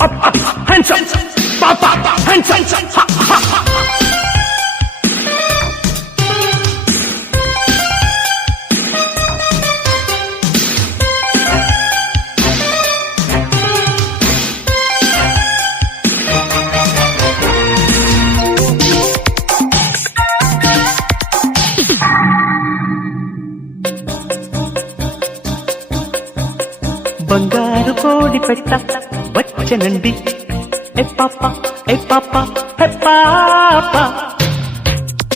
up, up, hands up, pop, pop, hands up, ha, ha, ha. బంగారు కోడి పెట్ట వచ్చనండి, ఏ పాప, ఏ పాప, ఏ పాప.